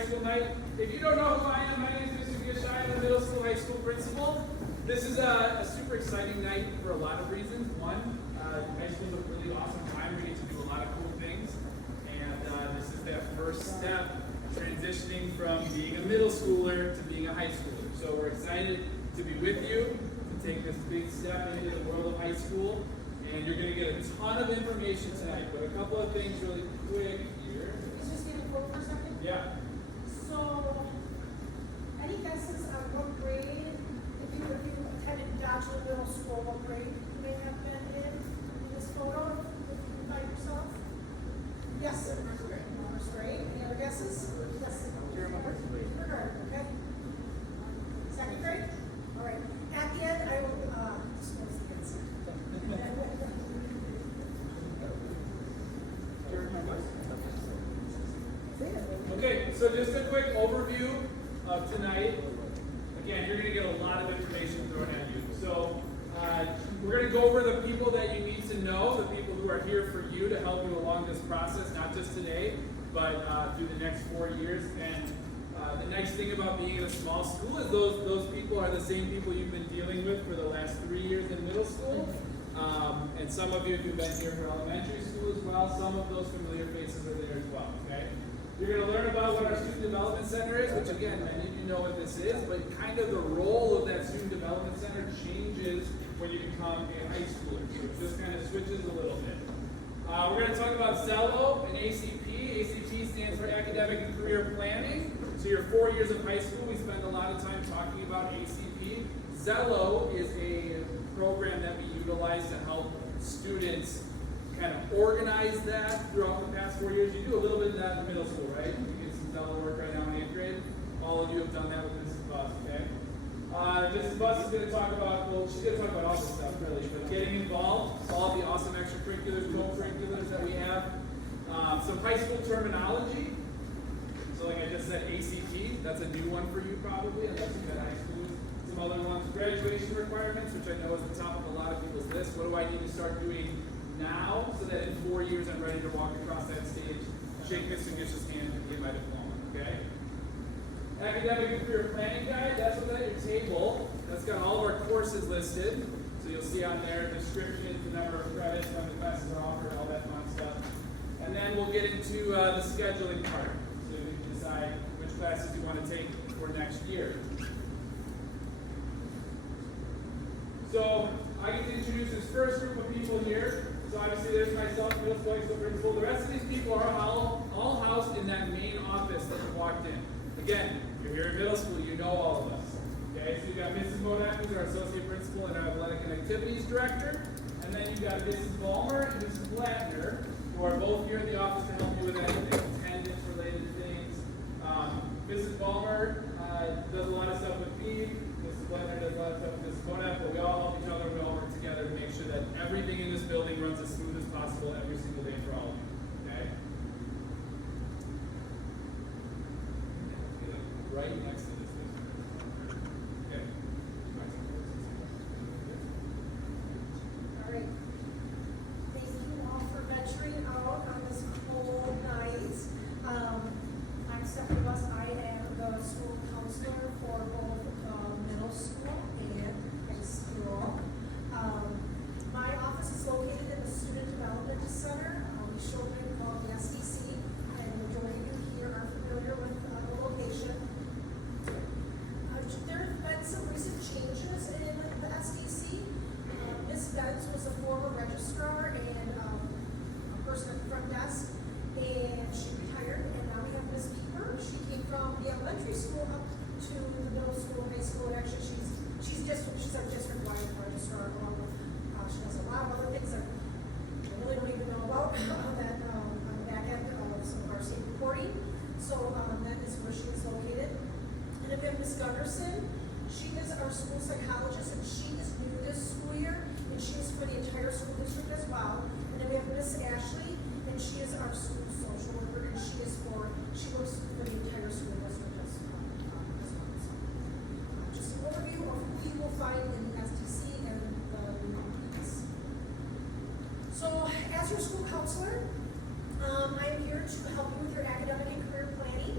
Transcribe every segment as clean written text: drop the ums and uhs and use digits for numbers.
high school night. If you don't know who I am, my name is Mr. Gishai. I'm the middle school, high school principal. This is a super exciting night for a lot of reasons. One, high school is a really awesome time. We get to do a lot of cool things. And this is that first step, transitioning from being a middle schooler to being a high schooler. So we're excited to be with you, to take this big step into the world of high school. And you're going to get a ton of information tonight. But a couple of things really quick here. Let's just get a quote for a second. Yeah. So, any guesses on what grade, if you attended Dodgeville Middle School, what grade you may have been in this photo, if you find yourself? Yes, sir. First grade. Any other guesses? Yes. Kindergarten, okay. Second grade? All right. At the end, I will disclose the answer. Okay, so just a quick overview of tonight. Again, you're going to get a lot of information thrown at you. So we're going to go over the people that you need to know, the people who are here for you to help you along this process, not just today, but through the next 4 years. And the nice thing about being in a small school is those people are the same people you've been dealing with for the last 3 years in middle school. And some of you, if you've been here for elementary school as well, some of those familiar faces are there as well, okay? You're going to learn about what our Student Development Center is, which again, many of you know what this is, but kind of the role of that Student Development Center changes when you become a high schooler. So it just kind of switches a little bit. We're going to talk about CELO and ACP. ACP stands for Academic and Career Planning. So your 4 years of high school, we spend a lot of time talking about ACP. CELO is a program that we utilize to help students kind of organize that throughout the past 4 years. You do a little bit of that in middle school, right? You get some CELO work right now in 8th grade. All of you have done that with Mrs. Buss, okay? Mrs. Buss is going to talk about, well, she's going to talk about all this stuff, really, but getting involved, all of the awesome extracurriculars, co-curriculars that we have. Some high school terminology. So like I just said, ACT, that's a new one for you probably, unless you've been high school. Some other ones, graduation requirements, which I know is the top of a lot of people's list. What do I need to start doing now so that in 4 years I'm ready to walk across that stage, shake Mr. Gish's hand, and get my diploma, okay? Academic and Career Planning Guide, that's what's at your table. That's got all of our courses listed. So you'll see on there descriptions, the number of credits, when the classes are offered, all that fun stuff. And then we'll get into the scheduling part. So you can decide which classes you want to take for next year. So I get to introduce this first group of people here. So obviously there's myself, middle school, high school principal. The rest of these people are all housed in that main office that you walked in. Again, if you're in middle school, you know all of us. Okay, so you've got Mrs. Modak, who's our associate principal and our athletic and activities director. And then you've got Mrs. Balmer and Mrs. Blattner, who are both here in the office to help you with anything, attendance-related things. Mrs. Balmer does a lot of stuff with me. Mrs. Blattner does a lot of stuff with Mrs. Modak, but we all help each other. We all work together to make sure that everything in this building runs as smooth as possible every single day for all of you. Okay? Right next to this. Okay. All right. Thank you all for venturing out on this cold night. I'm Stephanie Buss. I am the school counselor for both middle school and high school. My office is located in the Student Development Center, shortly called the SDC, and the majority of you here are familiar with the location. There have been some recent changes in the SDC. Ms. Benz was a former registrar and a person at the front desk, and she retired, and now we have Ms. Keeper. She came from the elementary school up to the middle school, high school, and actually she's our district-wide registrar, along with, she does a lot of other things that I really don't even know about on the back end of some of our state reporting. So that is where she is located. And then we have Ms. Gunderson. She is our school psychologist, and she is new this school year, and she is for the entire school district as well. And then we have Ms. Ashley, and she is our school social worker, and she works for the entire school district as well. So, just an overview of who you will find in the SDC and the components. So, as your school counselor, I am here to help you with your academic and career planning.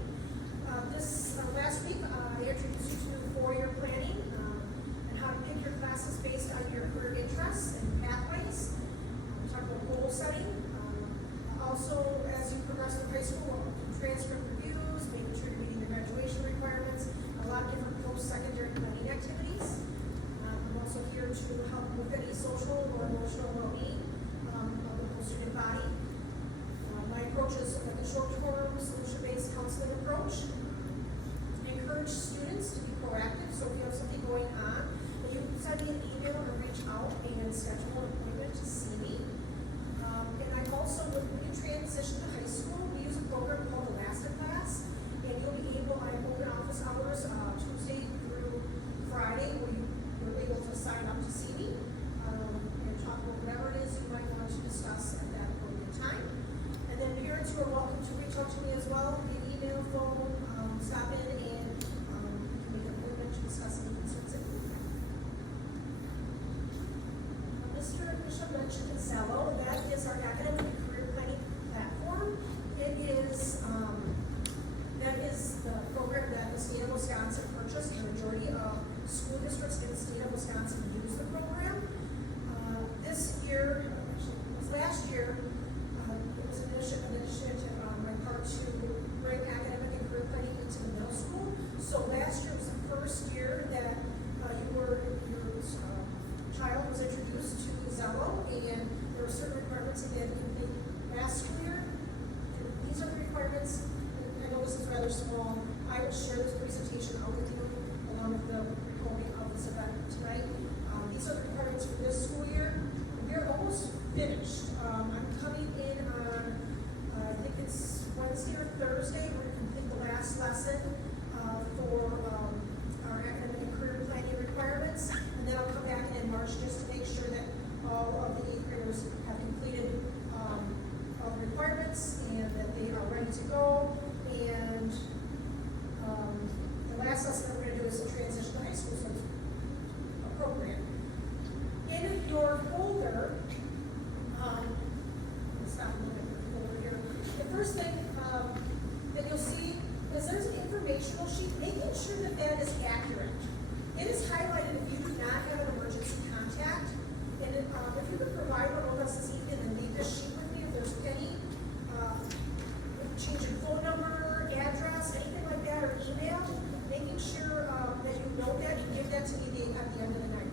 transcript reviews, making sure you're meeting the graduation requirements, a lot of different post-secondary planning activities. I'm also here to help with any social or emotional well-being of the whole student body. My approach is like a short-term, solution-based counseling approach. I encourage students to be proactive, so if you have something going on, you can send me an email or reach out and schedule an appointment to see me. And I also, when you transition to high school, we use a program called Class, and you'll be able, I open office hours Tuesday through Friday, where you're able to sign up to see me and talk about whatever it is you might want to discuss at that appropriate time. And then parents who are welcome to reach out to me as well, via email, phone, stop in, and you can make an appointment to discuss any concerns that you have. Mr. Bishop mentioned Zello. That is our academic and career planning platform. It is, that is the program that the state of Wisconsin purchased. The majority of school districts in the state of Wisconsin use the program. This year, actually, it was last year, it was an initiative on my part to bring academic and career planning into the middle school. So last year was the first year that your child was introduced to Zello, and there were certain requirements that they had to complete last school year. And these are the requirements. I know this is rather small. I will share this presentation out with you along with the recording of this event tonight. These are the requirements for this school year. We are almost finished. I'm coming in on, I think it's Wednesday or Thursday. We're going to complete the last lesson for our academic and career planning requirements. And then I'll come back in March just to make sure that all of the 8th graders have completed all the requirements and that they are ready to go. And the last lesson that we're going to do is the transition to high school, so it's appropriate. In your folder, let's stop and look at the folder here. The first thing that you'll see is there's an informational sheet, making sure that that is accurate. It is highlighted if you do not have an emergency contact. And if you could provide one with us this evening and leave this sheet with me, if there's any change in phone number, address, anything like that, or email, making sure that you know that and give that to me at the end of the night.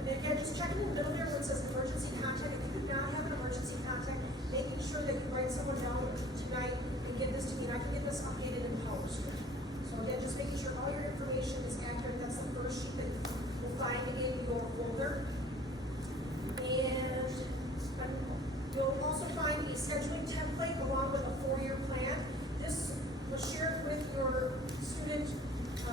And again, just checking in the middle there where it says emergency contact. If you do not have an emergency contact, making sure that you write someone down tonight and give this to me, and I can get this updated in post. So again, just making sure all your information is accurate. That's the first sheet that you'll find in your folder. And you'll also find a scheduling template along with a 4-year plan. This was shared with your student. I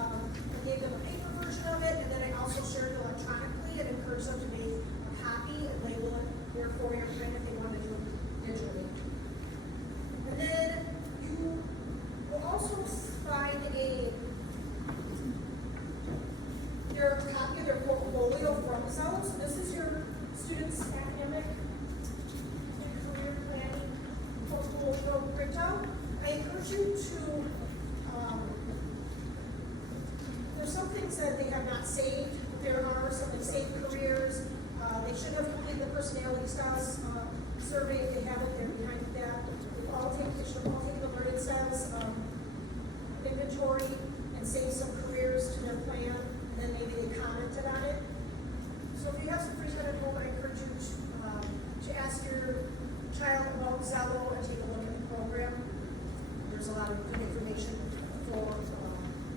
gave them a paper version of it, and then I also shared it electronically and encouraged them to make a copy and label it their 4-year plan if they want to do it digitally. And then you will also find your copy of their portfolio from Zello. So this is your students' academic and career planning portfolio printout. I encourage you to, there's some things that they have not saved. There are some that saved careers. They should have completed the personality styles survey. If they haven't, they're behind that. They should have all taken the learning styles inventory and saved some careers to their plan, and then maybe they commented on it. So if you have some free time at home, I encourage you to ask your child about Zello and take a look at the program. There's a lot of good information for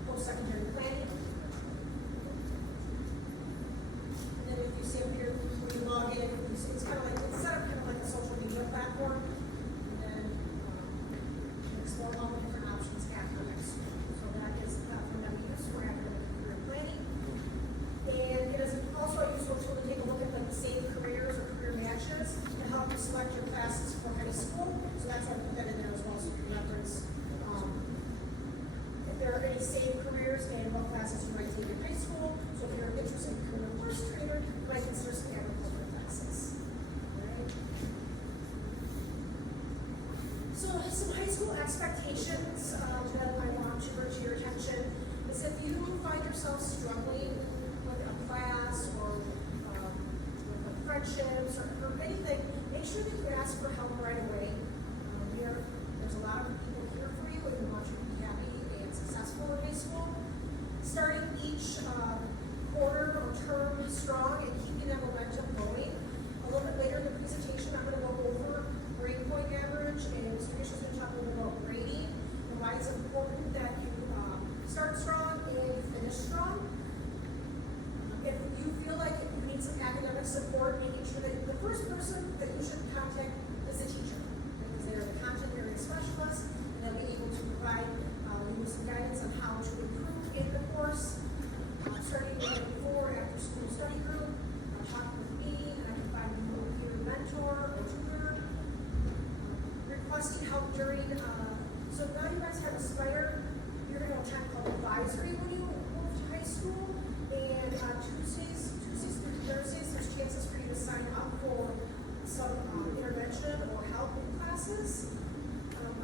post-secondary planning. And then if you see up here, when you log in, it's kind of like, it's set up kind of like a social media platform. And then explore all the different options after high school. So that is the platform that we use for academic and career planning. And it is also a useful tool to take a look at like the same careers or career matches to help you select your classes for high school. So that's why I put that in there as well, so you can reference if there are any same careers and what classes you might take in high school. So if you're interested in becoming a horse trainer, you might consider some agriculture classes. Right? So some high school expectations that I want to bring to your attention is if you find yourself struggling with a class or with friendships or anything, make sure that you ask for help right away. There's a lot of people here start strong and you finish strong. If you feel like you need some academic support, making sure that the first person that you should contact is the teacher, because they're the content area specialist, and they'll be able to provide you with some guidance on how to improve in the course. Starting with a before after school study group, talk with me, and I can find you a peer mentor or tutor. Requesting help during, so now you guys have Aspire, you're gonna have a time called advisory when you move to high school. And Tuesdays through Thursdays, there's chances for you to sign up for some intervention or help in classes.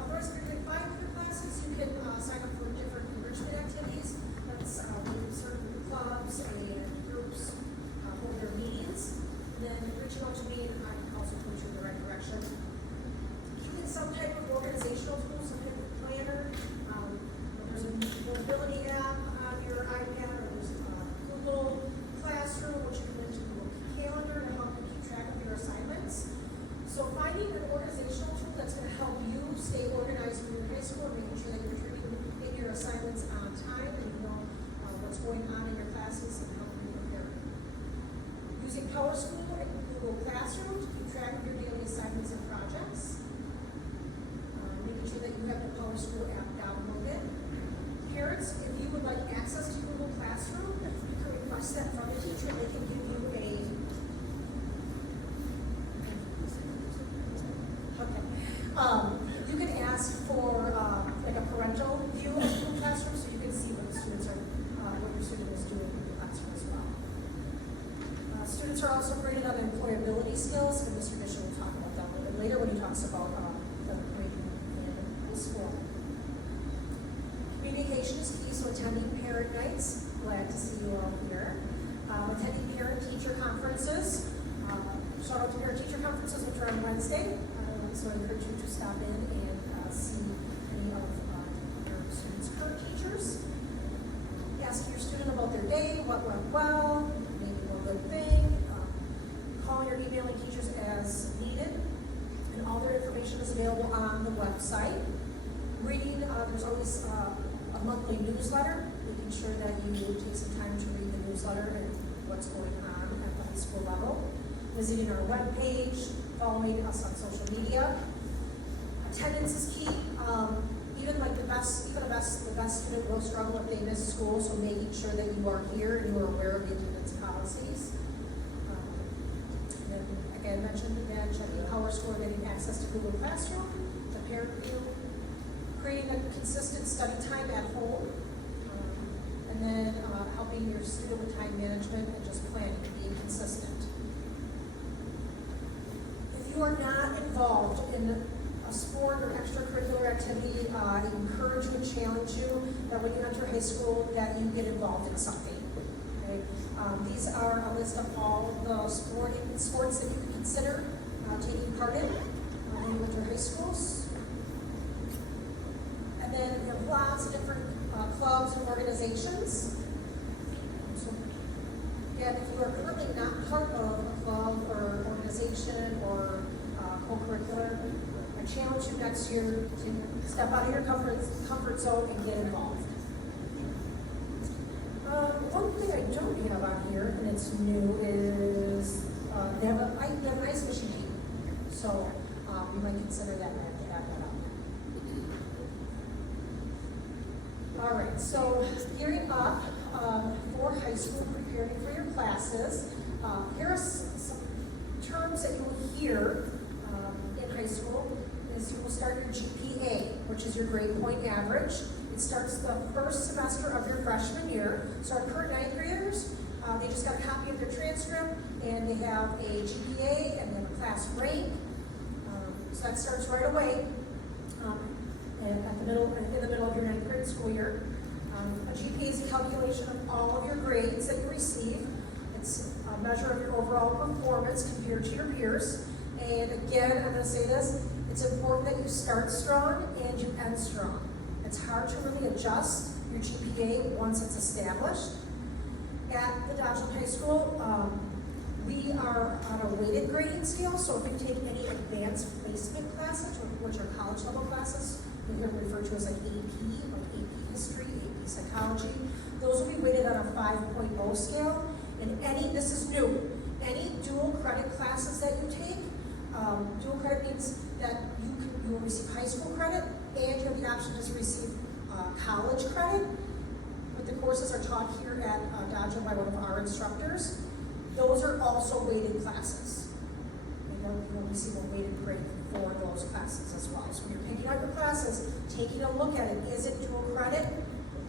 Otherwise, if you're doing 5 other classes, you can sign up for different enrichment activities. That's when certain clubs and groups hold their meetings. And then reaching out to me, and I can also point you in the right direction. You get some type of organizational tool, some type of planner. There's a mobility app on your iPad, or there's Google Classroom, which you can link to Google Calendar to help you keep track of your assignments. So finding an organizational tool that's going to help you stay organized when you're in high school, and making sure that you're turning in your assignments on time and you know what's going on in your classes and helping you prepare. Using PowerSchool and Google Classroom to keep track of your daily assignments and projects. Making sure that you have the PowerSchool app downloaded. Parents, if you would like access to Google Classroom, you can request that from the teacher. They can give you you can ask for like a parental view of Google Classroom, so you can see what the students are, what your student is doing in the classroom as well. Students are also graded on employability skills, and Mr. Bishop will talk about that a little bit later when he talks about the grading in high school. Communication is key, so attending parent nights. Glad to see you all here. Attending parent-teacher conferences. Shout out to parent-teacher conferences, which are on Wednesday. So I encourage you to stop in and see any of your students' current teachers. Ask your student about their day, what went well, maybe one good thing. Calling or emailing teachers as needed. And all their information is available on the website. Reading, there's always a monthly newsletter, making sure that you take some time to read the newsletter and what's going on at the high school level. Visiting our webpage, following us on social media. Attendance is key. Even the best student will struggle if they miss school, so making sure that you are here and you are aware of the attendance policies. And again, mentioned again, checking PowerSchool, getting access to Google Classroom, the parent view, creating a consistent study time at home, and then helping your student with time management and just planning, being consistent. If you are not involved in a sport or extracurricular activity, I encourage you and challenge you that when you enter high school that you get involved in something. Okay? These are a list of all the sports that you can consider taking part in when you enter high schools. And then we have lots of different clubs and organizations. So again, if you are currently not part of a club or organization or co-curricular, I challenge you next year to step out of your comfort zone and get involved. One thing I don't have on here, and it's new, is they have an ice fishing team. So you might consider that and have to add that up. All right, so gearing up for high school, preparing for your classes. Here are some terms that you will hear in high school. Is you will start your GPA, which is your grade point average. It starts the first semester of your freshman year. So our current 9th graders, they just got a copy of their transcript, and they have a GPA and they have a class rank. So that starts right away, and in the middle of your 9th grade school year. A GPA is a calculation of all of your grades that you receive. It's a measure of your overall performance compared to your peers. And again, I'm going to say this, it's important that you start strong and you end strong. It's hard to really adjust your GPA once it's established. At the Dodgeville High School, we are on a weighted grading scale, so if you take any advanced placement classes, which are college level classes we hear referred to as like AP History, AP Psychology. Those will be weighted on a 5.0 scale. And this is new, any dual credit classes that you take, dual credit means that you will receive high school credit and you have the option to receive college credit. But the courses are taught here at Dodger by one of our instructors. Those are also weighted classes. You'll receive a weighted grade for those classes as well. So when you're picking out your classes, taking a look at it, is it dual credit?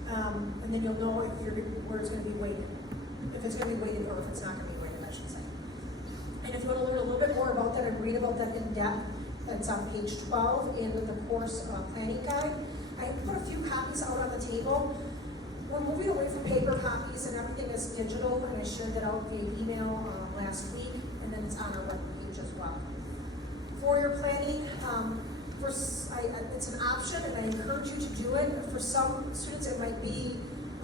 And then you'll know where it's going to be weighted. If it's going to be weighted or if it's not going to be weighted, I should say. And if you want to learn a little bit more about that and read about that in depth, that's on page 12 in the course planning guide. I put a few copies out on the table. We're moving away from paper copies and everything is digital, and I shared that out via email last week, and then it's on our web page as well. For your planning, it's an option, and I encourage you to do it. For some students, it might be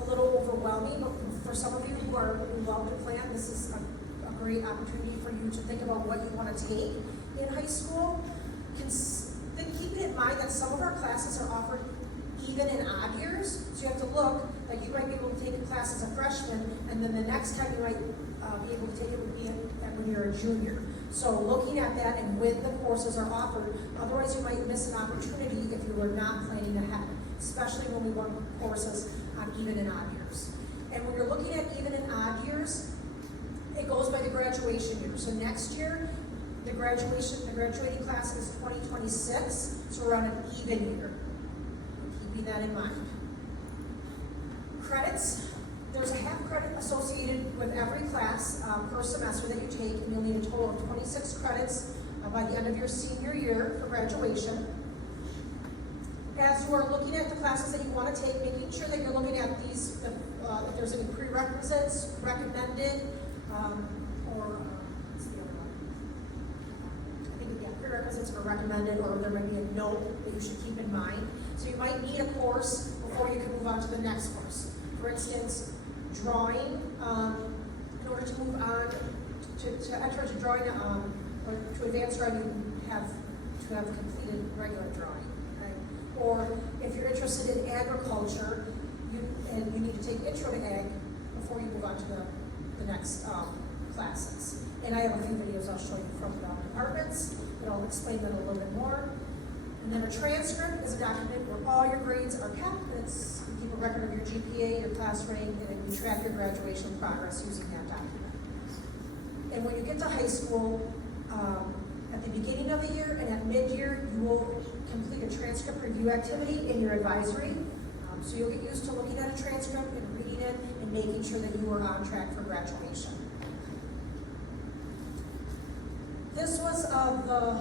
a little overwhelming, but for some of you who love to plan, this is a great opportunity for you to think about what you want to take in high school. Then keeping in mind that some of our classes are offered even in odd years, so you have to look, like you might be able to take a class as a freshman, and then the next time you might be able to take it would be when you're a junior. So looking at that and when the courses are offered, otherwise you might miss an opportunity if you were not planning ahead, especially when we run courses on even and odd years. And when you're looking at even and odd years, it goes by the graduation year. So next year, the graduating class is 2026, so we're on an even year. Keeping that in mind. Credits, there's a half credit associated with every class per semester that you take, and you'll need a total of 26 credits by the end of your senior year for graduation. As you are looking at the classes that you want to take, making sure that you're looking at these, if there's any prerequisites, recommended, what's the other one? I think, yeah, prerequisites are recommended, or there might be a note that you should keep in mind. So you might need a course before you can move on to the next course. For instance, drawing, in order to move on, to enter into drawing, or to advance drawing, you have to have completed regular drawing. Or if you're interested in agriculture, you need to take intro to ag before you move on to the next classes. And I have a few videos I'll show you from the departments that I'll explain that a little bit more. And then a transcript is a document where all your grades are kept. You keep a record of your GPA, your class rank, and then you track your graduation progress using that document. And when you get to high school, at the beginning of the year and at mid-year, you will complete a transcript review activity in your advisory. So you'll get used to looking at a transcript and reading it and making sure that you are on track for graduation. This was the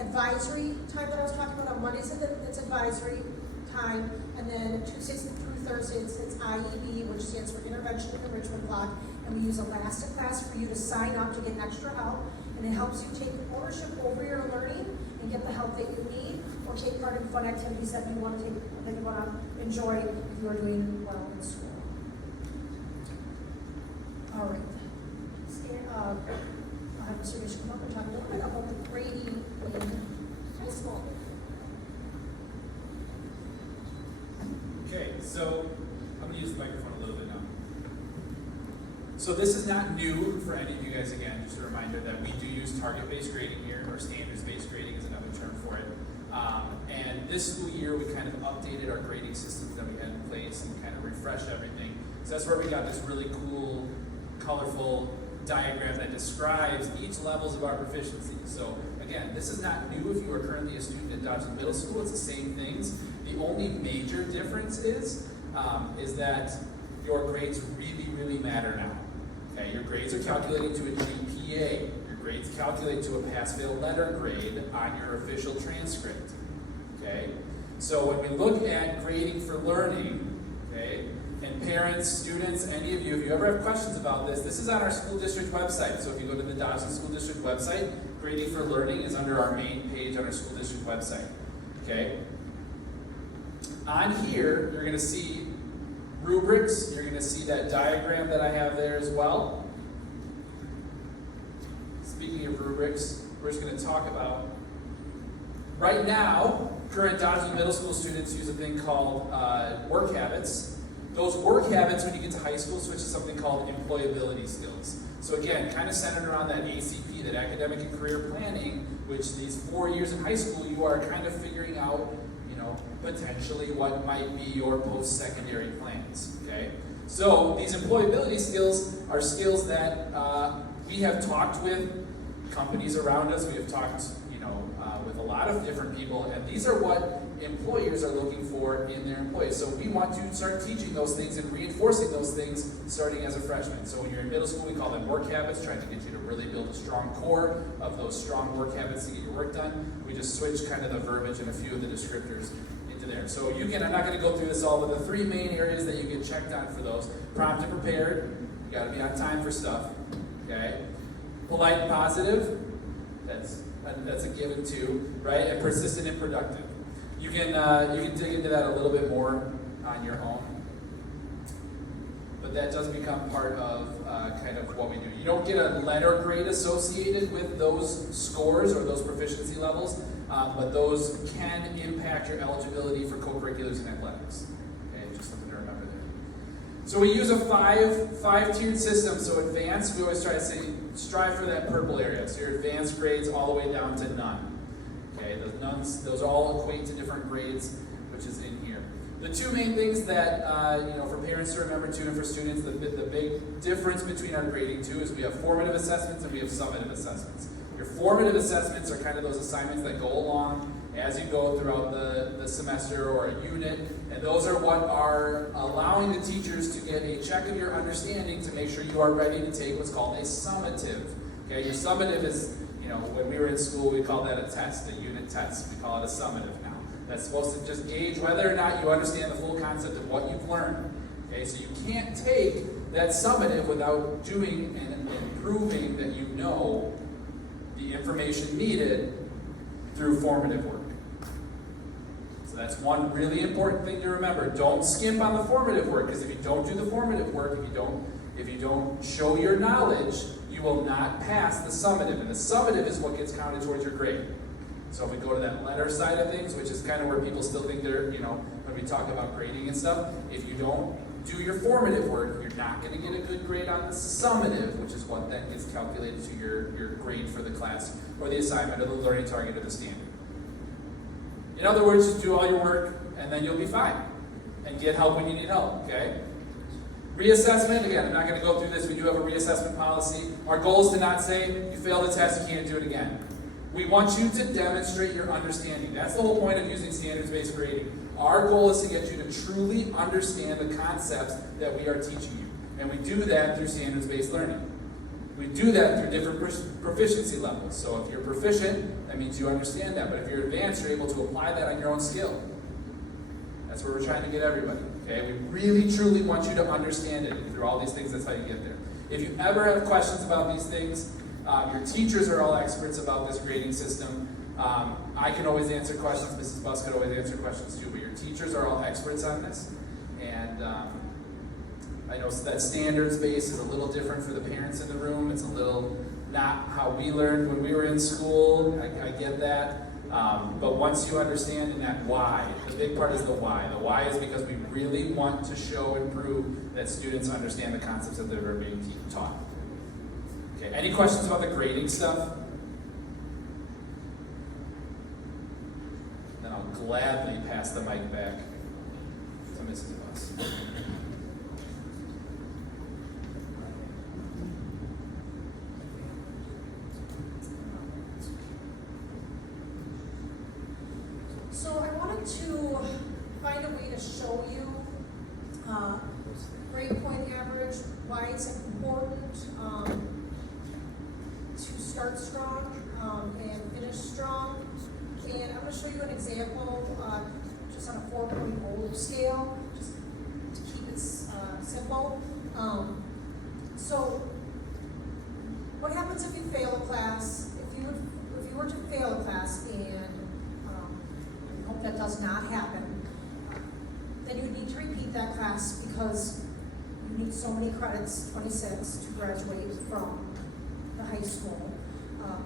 advisory time that I was talking about. On Mondays, it's advisory time, and then Tuesdays through Thursdays, it's IEB, which stands for Intervention and Enrichment Block, and we use Elastic Class for you to sign up to get extra help, and it helps you take ownership over your learning and get the help that you need, or take part in fun activities that you want to enjoy if you are doing well in school. All right. I'll have Mr. Bishop come up and talk a little bit about the grading in high school. Okay, so I'm going to use the microphone a little bit now. So this is not new for any of you guys. Again, just a reminder that we do use target-based grading here, or standards-based grading is another term for it. And this school year, we kind of updated our grading systems that we had in place and kind of refreshed everything. So that's where we got this really cool, colorful diagram that describes each levels of our proficiency. So again, this is not new if you are currently a student at Dodson Middle School. It's the same things. The only major difference is that your grades really, really matter now. Okay, your grades are calculated to a GPA. Your grades calculate to a pass-fail letter grade on your official transcript. Okay, so when we look at grading for learning, okay, and parents, students, any of you, if you ever have questions about this, this is on our school district website. So if you go to the Dodson School District website, grading for learning is under our main page on our school district website. Okay. On here, you're going to see rubrics. You're going to see that diagram that I have there as well. Speaking of rubrics, we're just going to talk about, right now, current Dodgeville Middle School students use a thing called work habits. Those work habits, when you get to high school, switch to something called employability skills. So again, kind of centered around that ACP, that academic and career planning, which these 4 years in high school, you are kind of figuring out, potentially what might be your post-secondary plans, okay? So these employability skills are skills that we have talked with companies around us. We have talked, with a lot of different people, and these are what employers are looking for in their employees. So we want to start teaching those things and reinforcing those things starting as a freshman. So when you're in middle school, we call them work habits, trying to get you to really build a strong core of those strong work habits to get your work done. We just switch kind of the verbiage and a few of the descriptors into there. So I'm not going to go through this all, but the 3 main areas that you get checked on for those: prompt and prepared, you got to be on time for stuff, okay? Polite and positive, that's a given too, right? And persistent and productive. You can dig into that a little bit more on your own, but that does become part of kind of what we do. You don't get a letter grade associated with those scores or those proficiency levels, but those can impact your eligibility for co-curriculars and athletics. Okay, just something to remember there. So we use a five-tiered system. So advanced, we always try to say, strive for that purple area. So your advanced grades all the way down to none. Okay, those all equate to different grades, which is in here. The 2 main things that, for parents to remember too, and for students, the big difference between our grading too is we have formative assessments and we have summative assessments. Your formative assessments are kind of those assignments that go along as you go throughout the semester or a unit, and those are what are allowing the teachers to get a check of your understanding to make sure you are ready to take what's called a summative. Okay, your summative is, when we were in school, we called that a test, a unit test. We call it a summative now. That's supposed to just gauge whether or not you understand the full concept of what you've learned. Okay, so you can't take that summative without doing and proving that you know the information needed through formative work. So that's one really important thing to remember. Don't skimp on the formative work, because if you don't do the formative work, if you don't show your knowledge, you will not pass the summative. And the summative is what gets counted towards your grade. So if we go to that letter side of things, which is kind of where people still think they're, when we talk about grading and stuff, if you don't do your formative work, you're not going to get a good grade on the summative, which is what then gets calculated to your grade for the class, or the assignment, or the learning target, or the standard. In other words, just do all your work, and then you'll be fine. And get help when you need help, okay? Reassessment, again, I'm not going to go through this. We do have a reassessment policy. Our goal is to not say, you failed the test, you can't do it again. We want you to demonstrate your understanding. That's the whole point of using standards-based grading. Our goal is to get you to truly understand the concepts that we are teaching you. And we do that through standards-based learning. We do that through different proficiency levels. So if you're proficient, that means you understand that. But if you're advanced, you're able to apply that on your own skill. That's where we're trying to get everybody. Okay? We really, truly want you to understand it. And through all these things, that's how you get there. If you ever have questions about these things, your teachers are all experts about this grading system. I can always answer questions. Mrs. Buss could always answer questions too. But your teachers are all experts on this. And I know that standards-based is a little different for the parents in the room. It's a little not how we learned when we were in school. I get that. But once you understand in that why, the big part is the why. The why is because we really want to show and prove that students understand the concepts that they're being taught. Okay, any questions about the grading stuff? Then I'll gladly pass the mic back to Mrs. Buss. So I wanted to find a way to show you grade point average, why it's important to start strong and finish strong. And I'm going to show you an example just on a 4.0 scale, just to keep it simple. So what happens if you fail a class? If you were to fail a class, and I hope that does not happen, then you need to repeat that class because you need so many credits, 26, to graduate from the high school.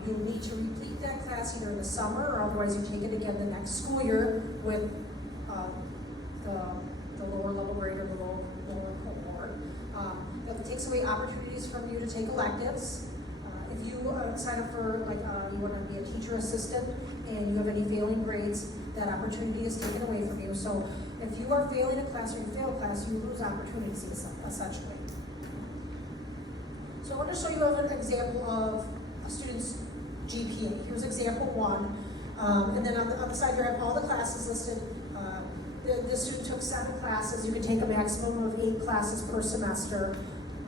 You'll need to repeat that class either in the summer or otherwise you take it again the next school year with the lower level grade or the lower cohort. That takes away opportunities from you to take electives. If you sign up for, like, you want to be a teacher assistant and you have any failing grades, that opportunity is taken away from you. So if you are failing a class or you fail a class, you lose opportunities essentially. So I want to show you an example of a student's GPA. Here's example 1. And then on the side here I have all the classes listed. The student took 7 classes. You can take a maximum of 8 classes per semester.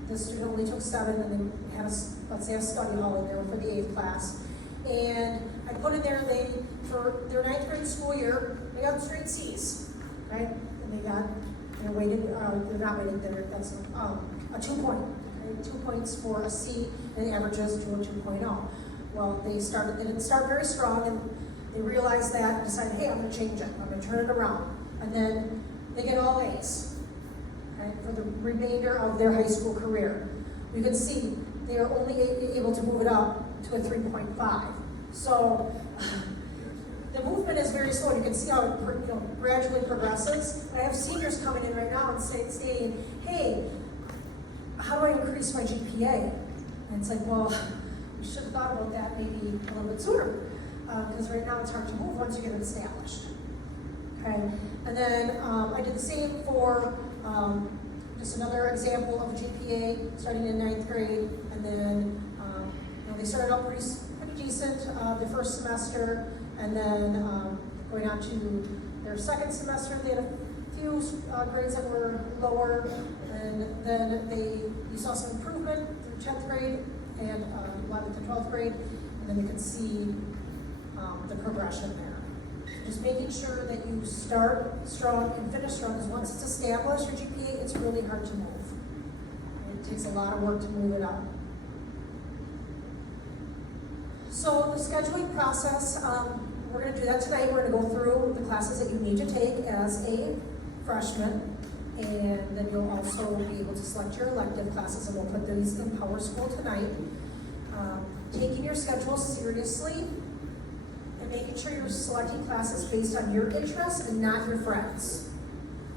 The student only took 7 and then had let's say a study hall in there for the 8th class. And I put in there, for their 9th grade school year, they got straight C's, right? And they got, they're not weighted, that's a 2 point. Okay? 2 points for a C and averages to a 2.0. Well, they didn't start very strong and they realized that and decided, hey, I'm gonna change it, I'm gonna turn it around. And then they get all A's, okay, for the remainder of their high school career. You can see they are only able to move it up to a 3.5. So the movement is very slow. You can see how it gradually progresses. I have seniors coming in right now and stating, hey, how do I increase my GPA? And it's like, well, you should have thought about that maybe a little bit sooner, because right now it's hard to move once you get it established. Okay, and then I did the same for just another example of a GPA starting in 9th grade, and then they started out pretty decent the first semester, and then going on to their second semester, they had a few grades that were lower, and then you saw some improvement through 10th grade and 11th and 12th grade, and then you can see the progression there. Just making sure that you start strong and finish strong, because once it's established, your GPA, it's really hard to move. It takes a lot of work to move it up. So the scheduling process, we're going to do that tonight. We're going to go through the classes that you need to take as a freshman, and then you'll also be able to select your elective classes, and we'll put these in Power School tonight. Taking your schedule seriously, and making sure you're selecting classes based on your interests and not your friends.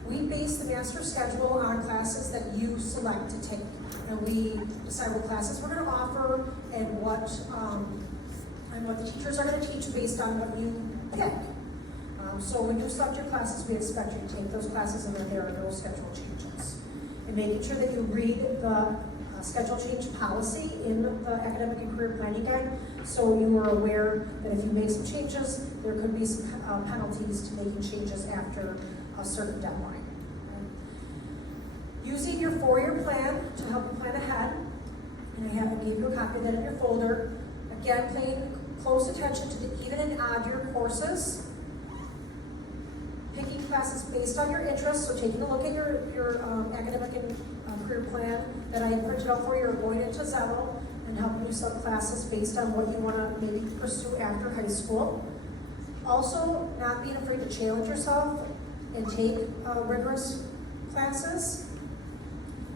We base the master schedule on classes that you select to take, and we decide what classes we're going to offer and what the teachers are going to teach based on what you pick. So when you select your classes, we expect you to take those classes, and then there are no schedule changes. And making sure that you read the schedule change policy in the academic and career planning guide, so you are aware that if you make some changes, there could be some penalties to making changes after a certain deadline. Okay. Using your 4-year plan to help you plan ahead, and I gave you a copy of that in your folder. Again, paying close attention to the even and odd year courses. Picking classes based on your interests, so taking a look at your academic and career plan that I had printed out for you, or going into Zettel and helping you select classes based on what you want to maybe pursue after high school. Also, not being afraid to challenge yourself and take rigorous classes.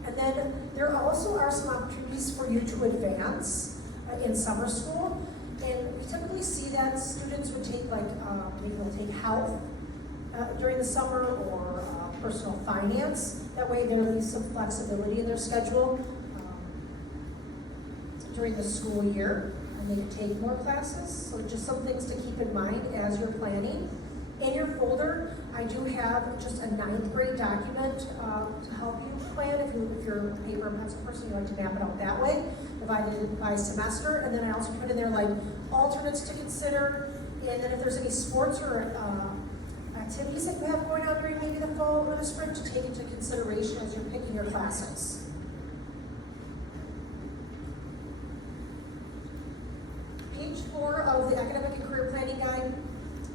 And then there also are some opportunities for you to advance in summer school. And we typically see that students would take, like, maybe they'll take health during the summer, or personal finance. That way there will be some flexibility in their schedule during the school year, and they can take more classes. So just some things to keep in mind as you're planning. In your folder, I do have just a 9th grade document to help you plan. If you're a paper and pencil person, you like to map it out that way, divided by semester. And then I also put in there, like, alternates to consider, and then if there's any sports or activities that you have going on during maybe the fall or the spring, to take into consideration as you're picking your classes. Page 4 of the academic and career planning guide,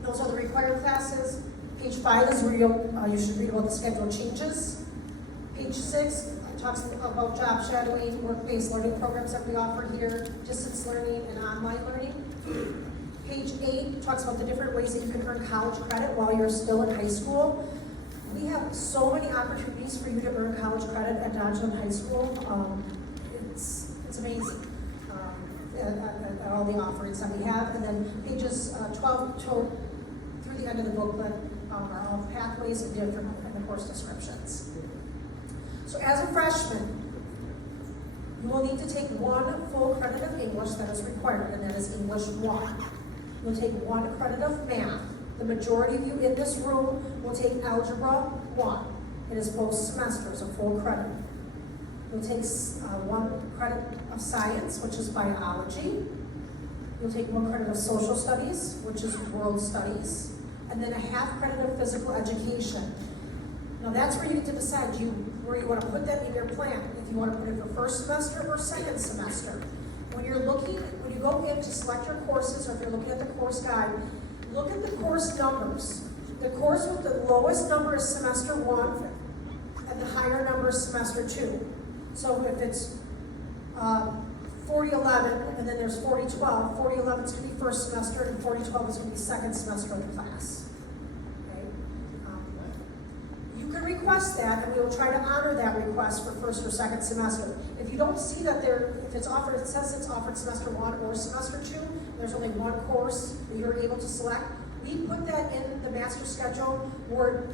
those are the required classes. Page 5 is where you should read about the schedule changes. Page 6 talks about job shadowing, work-based learning programs that we offer here, distance learning and online learning. Page 8 talks about the different ways that you can earn college credit while you're still in high school. We have so many opportunities for you to earn college credit at Dodgeland High School. It's amazing. at all the offerings that we have. And then pages 12 through the end of the booklet are all pathways and different and the course descriptions. So as a freshman, you will need to take one full credit of English that is required, and that is English 1. You'll take 1 credit of math. The majority of you in this room will take Algebra 1. It is both semesters, a full credit. You'll take 1 credit of science, which is biology. You'll take 1 credit of social studies, which is world studies, and then a half credit of physical education. Now that's where you get to decide where you want to put that in your plan. If you want to put it for first semester or second semester. When you go in to select your courses, or if you're looking at the course guide, look at the course numbers. The course with the lowest number is semester 1, and the higher number is semester 2. So if it's 4011, and then there's 4012, 4011 is going to be first semester, and 4012 is going to be second semester of the class. Okay? You can request that, and we will try to honor that request for first or second semester. If you don't see that if it's offered, it says it's offered semester 1 or semester 2, there's only 1 course that you're able to select. We put that in the master schedule where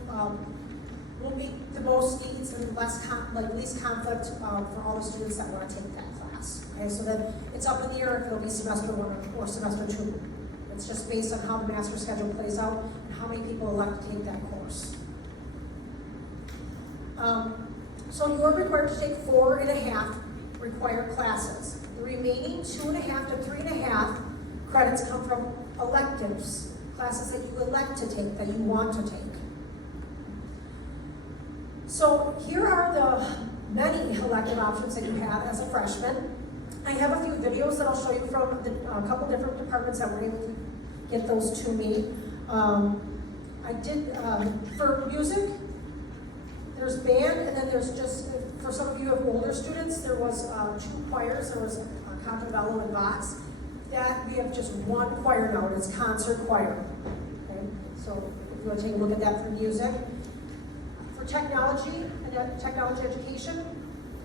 will meet the most needs and least conflict for all the students that want to take that class. Okay, so then it's up in the air if it'll be semester 1 or semester 2. It's just based on how the master schedule plays out and how many people elect to take that course. So you are required to take 4.5 required classes. The remaining 2.5 to 3.5 credits come from electives, classes that you elect to take, that you want to take. So here are the many elective options that you have as a freshman. I have a few videos that I'll show you from a couple different departments that were able to get those to me. I did, for music, there's band, and then there's just, for some of you who have older students, there was 2 choirs. There was Contrabello and Vox. That we have just 1 choir now, and it's concert choir. Okay, so if you want to take a look at that for music. For technology and technology education,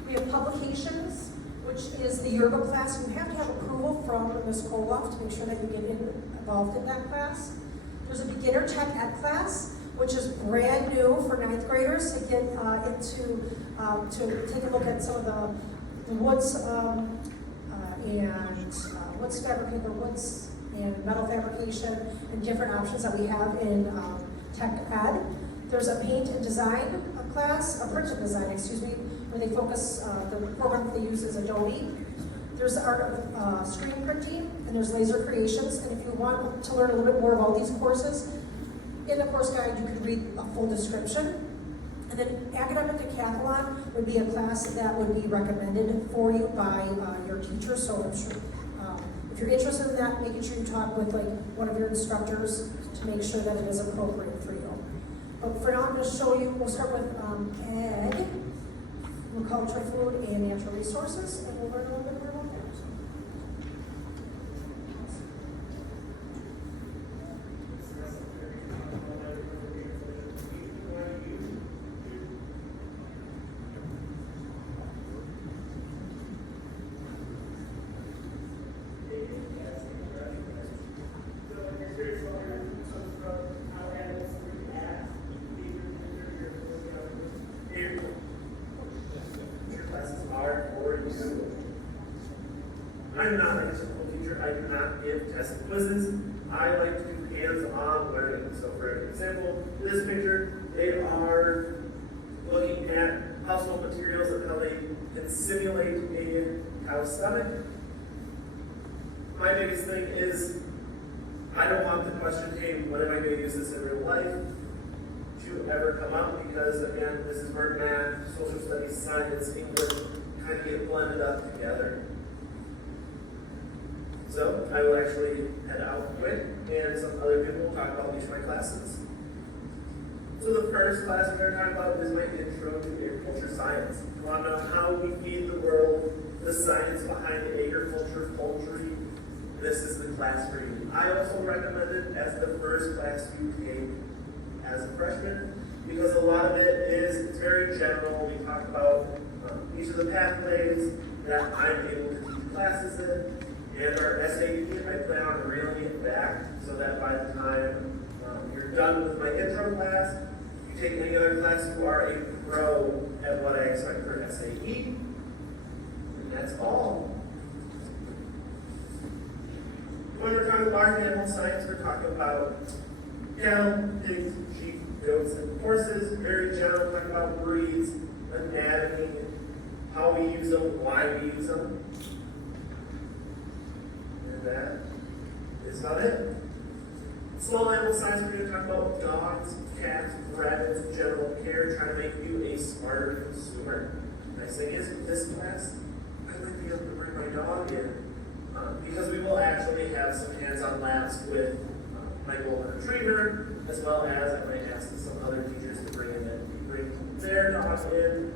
we have publications, which is the Yerba class. You have to have approval from Ms. Koloff to make sure that you get involved in that class. There's a beginner tech ed class, which is brand new for 9th graders to get to take a look at some of the woods woods fabricator, woods and metal fabrication, and different options that we have in tech ed. There's a paint and design class, a print and design, excuse me, where they focus, the program they use is Adobe. There's art of screen printing, and there's laser creations. And if you want to learn a little bit more about these courses, in the course guide you can read a full description. And then academic decathlon would be a class that would be recommended for you by your teacher. So I'm sure, if you're interested in that, making sure you talk with one of your instructors to make sure that it is appropriate for you. But for now, I'm going to show you, we'll start with ag, agriculture, food, and natural resources, and we'll learn a little bit more about that. I'm not a school teacher. I do not give test quizzes. I like to do hands-on learning. So for example, in this picture, they are looking at household materials and how they can simulate a cow's stomach. My biggest thing is I don't want the question, hey, when am I going to use this in real life, to ever come up, because again, this is where math, social studies, science, English kind of get blended up together. So I will actually head out quick, and some other people will talk about each of my classes. So the first class we're going to talk about is my intro to agriculture science. You want to know how we feed the world, the science behind agriculture, poultry. This is the class for you. I also recommend it as the first class you take as a freshman, because a lot of it it's very general. We talk about each of the pathways that I'm able to teach classes in. And our SAT, I plan on reeling it back so that by the time you're done with my intro class, you take any other class, you are a pro at what I expect for SAE. And that's all. When we're talking large animal science, we're talking about cattle, pigs, sheep, goats, and horses. Very general, talking about breeds, anatomy, how we use them, why we use them. And that is about it. Small animal science, we're going to talk about dogs, cats, rabbits, general care, trying to make you a smarter consumer. Nice thing is, with this class, I might be able to bring my dog in because we will actually have some hands-on labs with my golden retriever, as well as I might ask some other teachers to bring their dogs in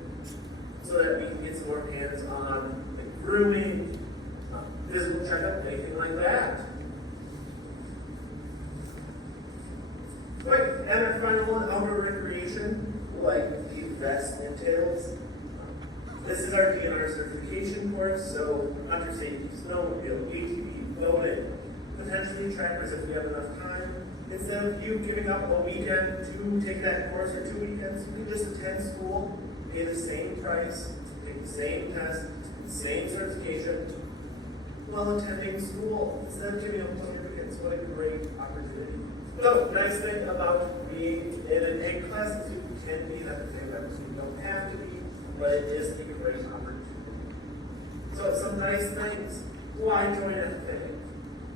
so that we can get some more hands-on like grooming, physical checkup, anything like that. Right, and our final one, outdoor recreation, like the vest entails. This is our DNR certification course, so hunter safety, snowmobile, ATV, boating, potentially trackers if we have enough time. Instead of you giving up a weekend to take that course or 2 weekends, you can just attend school, pay the same price, take the same test, same certification, while attending school instead of giving up 20 weekends. What a great opportunity. So, nice thing about being in an ag class is you can be at the same level, so you don't have to be, but it is a great opportunity. So, some nice things. Why join FFA?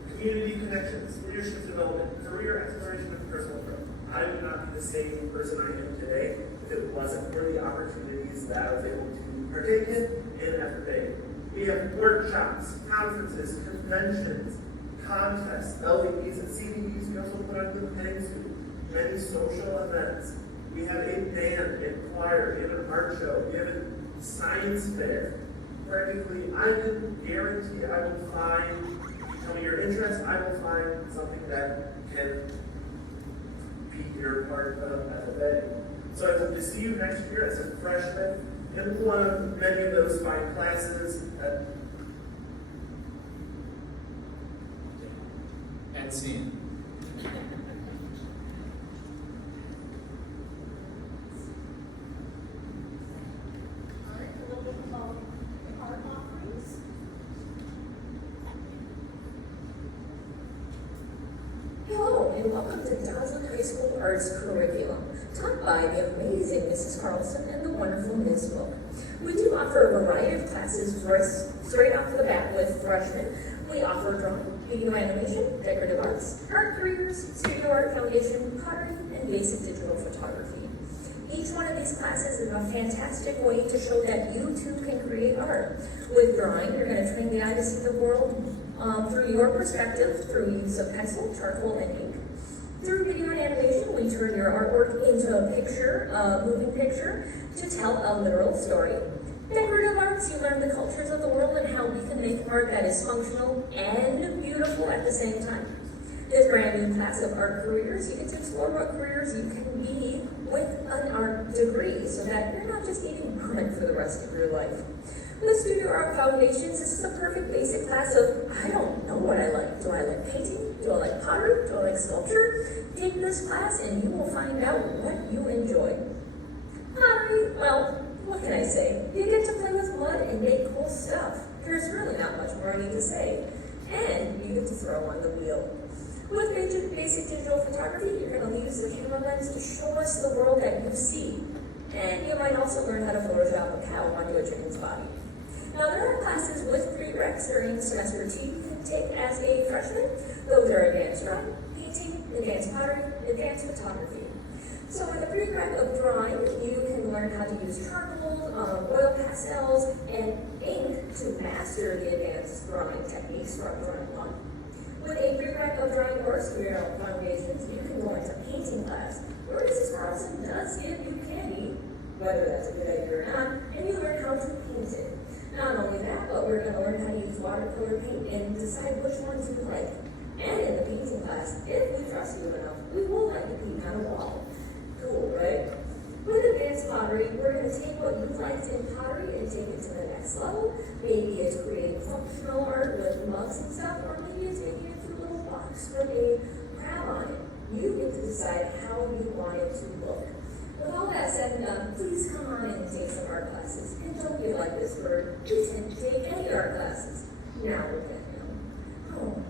Community connections, leadership development, career exploration, and personal growth. I would not be the same person I am today if it wasn't for the opportunities that I was able to partake in FFA. We have workshops, conferences, conventions, contests, LVPs, and CDPs. We also put on good things, many social events. We have a band, a choir, we have an art show, we have a science fair. Practically, I can guarantee I will find, tell me your interest, I will find something that can be your part of FFA. So I hope to see you next year as a freshman in one of many of those fine classes. And scene. All right, a little bit about the art offerings. Hello, and welcome to Dawson High School Arts Curriculum, taught by the amazing Mrs. Carlson and the wonderful Ms. Wilk. We do offer a variety of classes straight off the bat with freshmen. We offer drawing, video animation, decorative arts, art careers, studio art foundation, pottery, and basic digital photography. Each one of these classes is a fantastic way to show that you too can create art. With drawing, you're going to train the eye to see the world through your perspective, through use of pencil, charcoal, and ink. Through video and animation, we turn your artwork into a picture, a moving picture, to tell a literal story. Decorative arts, you learn the cultures of the world and how we can make art that is functional and beautiful at the same time. This brand new class of art careers, you get to explore what careers you can be with an art degree so that you're not just eating ramen for the rest of your life. With Studio Art Foundations, this is a perfect basic class of, I don't know what I like. Do I like painting? Do I like pottery? Do I like sculpture? Take this class and you will find out what you enjoy. Pottery, well, what can I say? You get to play with mud and make cool stuff. There's really not much more I need to say. And you get to throw on the wheel. With basic digital photography, you're going to use the camera lens to show us the world that you see. And you might also learn how to Photoshop a cow onto a chicken's body. Now, there are classes with prereqs during semester 2 you can take as a freshman. Those are advanced drawing, painting, advanced pottery, advanced photography. So with the prereq of drawing, you can learn how to use charcoal, oil pastels, and ink to master the advanced drawing techniques from drawing 1. With a prereq of drawing course, Studio Art Foundations, you can go into painting class, where Mrs. Carlson does give you candy, whether that's a good idea or not, and you learn how to paint it. Not only that, but we're going to learn how to use watercolor paint and decide which ones you like. And in the painting class, if we trust you enough, we will let you paint on a wall. Cool, right? With advanced pottery, we're going to take what you liked in pottery and take it to the next level. Maybe it's creating functional art with mugs and stuff, or maybe it's making it through a little box with a crab on it. You get to decide how you want it to look. With all that said and done, please come on in and take some art classes. And don't be like this bird, pretend to take any art classes. Now look at him. Oh,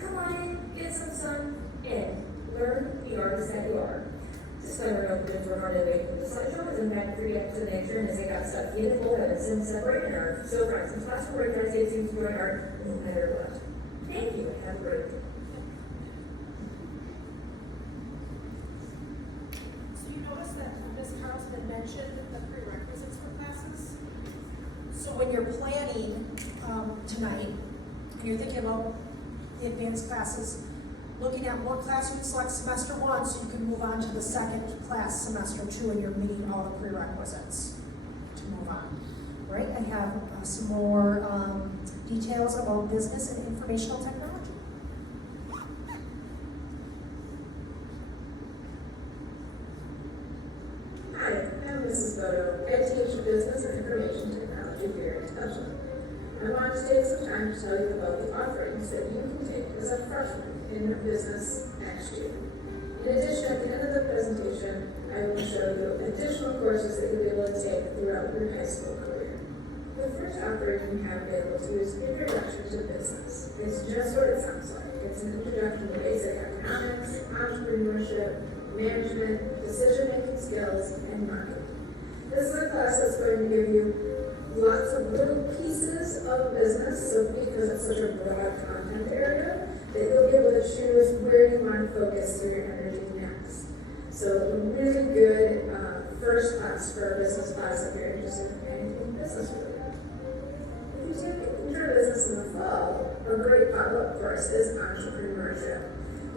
come on in, get some sun, and learn the artist that you are. Disclaimer, no goods were hardly away from the slideshow was in fact pretty up to the nature, and as they got stuck in the mold and sin separated our so friends and class were trying to get things going art no matter what. Thank you, and have a great day. So you notice that Ms. Carlson mentioned the prerequisites for classes? So when you're planning tonight, and you're thinking about the advanced classes, looking at what class you would select semester 1 so you can move on to the second class semester 2 and you're meeting all the prerequisites to move on. Right? I have some more details about business and informational technology. Hi, I'm Mrs. Bodo. I teach business and information technology here in Touchland. I wanted to take some time to tell you about the offerings that you can take as a freshman in your business next year. In addition, at the end of the presentation, I will show you additional courses that you'll be able to take throughout your high school career. The first offering we have available to you is Introduction to Business. It's just what it sounds like. It's an introduction to basic economics, entrepreneurship, management, decision-making skills, and marketing. This is a class that's going to give you lots of little pieces of business, so because it's such a broad content area, that you'll be able to choose where you want to focus your energy next. So a really good first class for a business class if you're interested in anything business related. If you take Intro to Business in the fall, a great follow-up course is Entrepreneurship.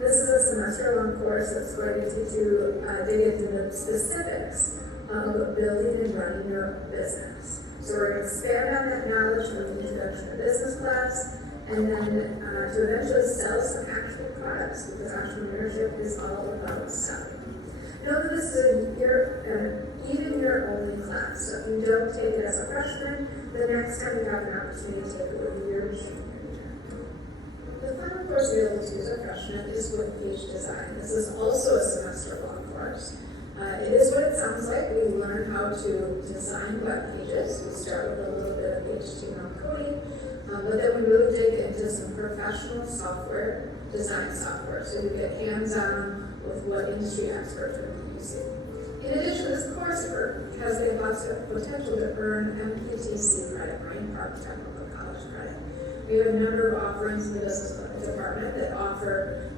This is a semester-long course that's going to teach you dig into the specifics of building and running your business. So we're going to expand on that knowledge from the Introduction to Business class, and then to eventually sell some actual products, because entrepreneurship is all about selling. Know that this is even year only class, so if you don't take it as a freshman, the next time you have an opportunity to take it will be your junior year. The final course available to you as a freshman is web page design. This is also a semester-long course. It is what it sounds like. We learn how to design web pages. We start with a little bit of HTML coding, but then we really dig into some professional software, design software, so you get hands-on with what industry experts are using. In addition, this coursework has the potential to earn MPTC credit, Marine Park Technical College credit. We have a number of offerings in the business department that offer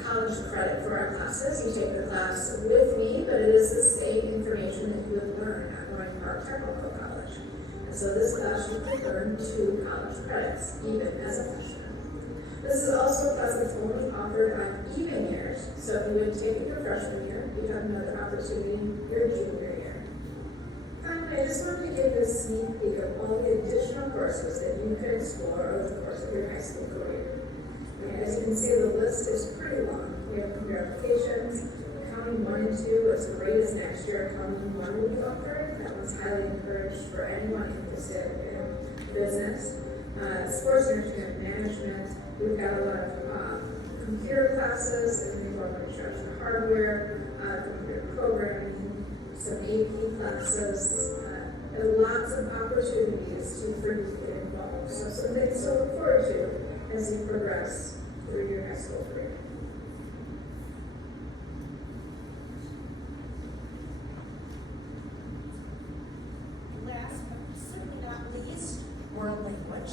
college credit for our classes. You take the class with me, but it is the same information that you would learn at Marine Park Technical College. And so this class you can earn 2 college credits, even as a freshman. This is also a class that's only offered on even years. So if you would take it your freshman year, you have another opportunity your junior year. Finally, I just wanted to give you a sneak peek of all the additional courses that you can explore over the course of your high school career. And as you can see, the list is pretty long. We have career applications, accounting 1 and 2. What's great is next year accounting 1 will be offered. That one's highly encouraged for anyone interested in business. Sports and management. We've got a lot of computer classes, and we've got instruction hardware, computer programming, some AP classes, and lots of opportunities for you to get involved. So some things to look forward to as you progress through your high school career. Last but certainly not least, world language.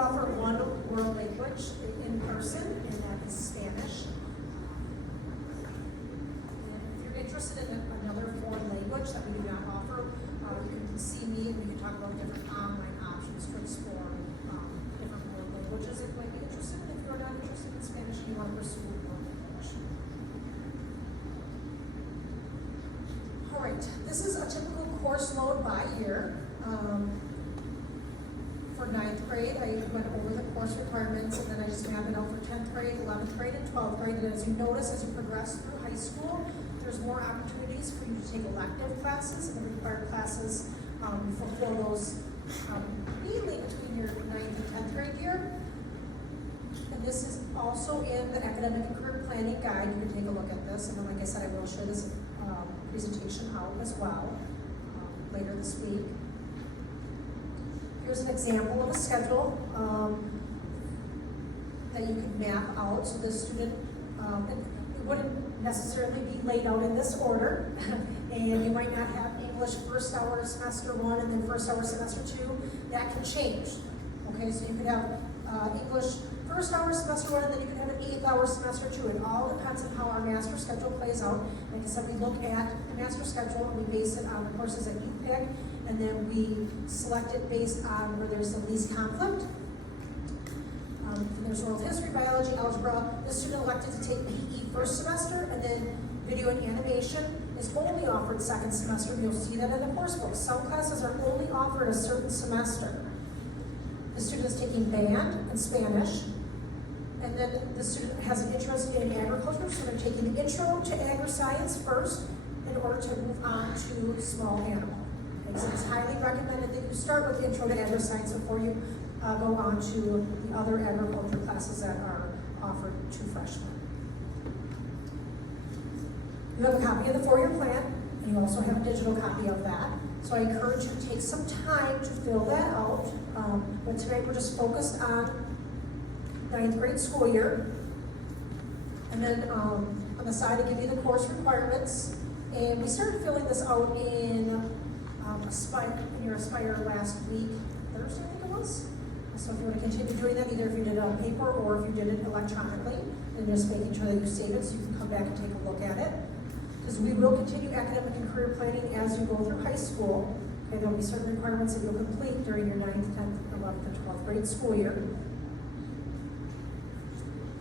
offer one world language in person, and that is Spanish. And if you're interested in another foreign language that we do not offer, you can see me and we can talk about different online options to explore different world languages if you might be interested. If you're not interested in Spanish and you want to pursue world language. All right, this is a typical course load by year. For 9th grade, I went over the course requirements, and then I just mapped it out for 10th grade, 11th grade, and 12th grade. And as you notice, as you progress through high school, there's more opportunities for you to take elective classes, and the required classes fulfill those mainly between your 9th and 10th grade year. And this is also in the academic and career planning guide. You can take a look at this, and then like I said, I will share this presentation out as well later this week. Here's an example of a schedule that you can map out. So the student, it wouldn't necessarily be laid out in this order, and you might not have English first hour semester 1 and then first hour semester 2. That can change. Okay, so you could have English first hour semester 1, and then you could have an 8th hour semester 2. It all depends on how our master schedule plays out. Like I said, we look at the master schedule and we base it on the courses that you pick, and then we select it based on where there's the least conflict. There's world history, biology, algebra. The student elected to take PE first semester, and then video and animation is only offered second semester. You'll see that in the course book. Some classes are only offered a certain semester. The student is taking band and Spanish, and then the student has an interest in agriculture, so they're taking the intro to agri-science first in order to move on to small animal. Okay, so it's highly recommended that you start with intro to agri-science before you go on to the other agriculture classes that are offered to freshmen. You have a copy of the 4-year plan, and you also have a digital copy of that. So I encourage you to take some time to fill that out. But tonight we're just focused on 9th grade school year. And then on the side I give you the course requirements. And we started filling this out in your Aspire last week, Thursday I think it was. So if you want to continue doing that, either if you did it on paper or if you did it electronically, then just making sure that you save it so you can come back and take a look at it. Because we will continue academic and career planning as you go through high school. Okay, there will be certain requirements that you'll complete during your 9th, 10th, 11th, and 12th grade school year.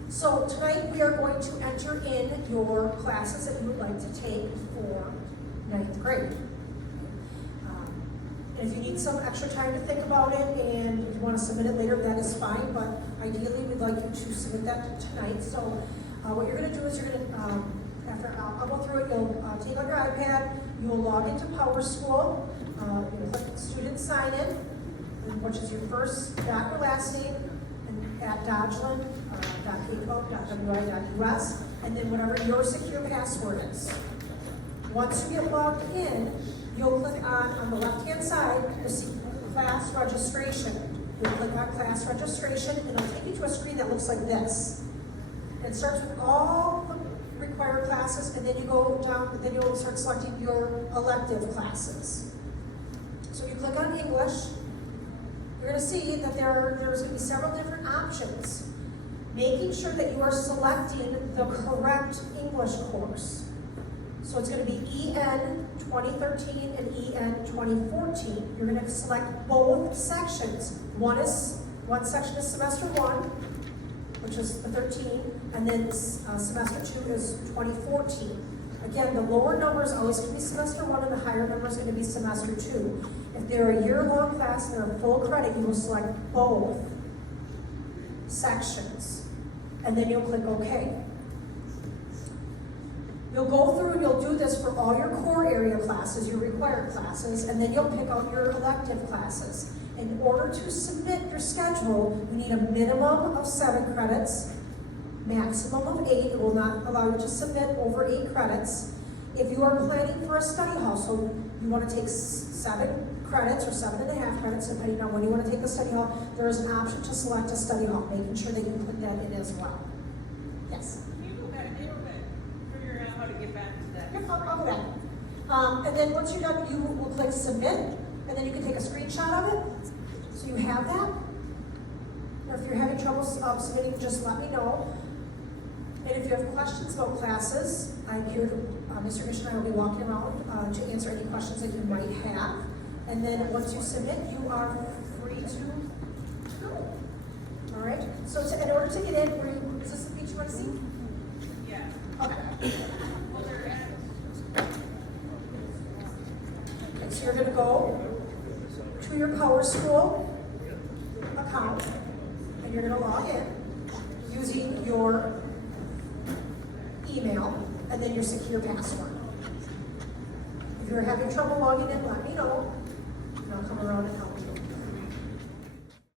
So tonight we are going to enter in your classes that you would like to take for 9th grade. And if you need some extra time to think about it, and if you want to submit it later, that is fine, but ideally we'd like you to submit that tonight. So what you're going to do is you're going to, after I'll go through it, you'll take out your iPad, you'll log into PowerSchool, you'll click student sign in, which is your first dot your last name, and at dodgeland.kco.wi.us, and then whatever your secure password is. Once you get logged in, you'll click on the left-hand side, you'll see class registration. You'll click on class registration, and it'll take you to a screen that looks like this. It starts with all the required classes, and then you go down, then you'll start selecting your elective classes. So if you click on English, you're going to see that there's going to be several different options. Making sure that you are selecting the correct English course. So it's going to be EN 2013 and EN 2014. You're going to select both sections. One section is semester 1, which is the 13, and then semester 2 is 2014. Again, the lower number is always going to be semester 1, and the higher number is going to be semester 2. If they're a year-long class and they're full credit, you will select both sections, and then you'll click OK. You'll go through and you'll do this for all your core area classes, your required classes, and then you'll pick out your elective classes. In order to submit your schedule, you need a minimum of 7 credits, maximum of 8. It will not allow you to submit over 8 credits. If you are planning for a study hall, so you want to take 7 credits or 7.5 credits, depending on when you want to take the study hall, there is an option to select a study hall, making sure that you put that in as well. Yes? How to get back to that. Yep, I'll go back. And then once you're done, you will click submit, and then you can take a screenshot of it. So you have that. Or if you're having trouble submitting, just let me know. And if you have questions about classes, I'm here to, Mr. Mish and I will be walking around to answer any questions that you might have. And then once you submit, you are free to go. All right, so in order to get in, is this the page you want to see? Yeah. Okay. Well, they're at. Okay, so you're gonna go to your Highschool account, and you're gonna log in using your email, and then your secure password. If you're having trouble logging in, let me know, and I'll come around and help you.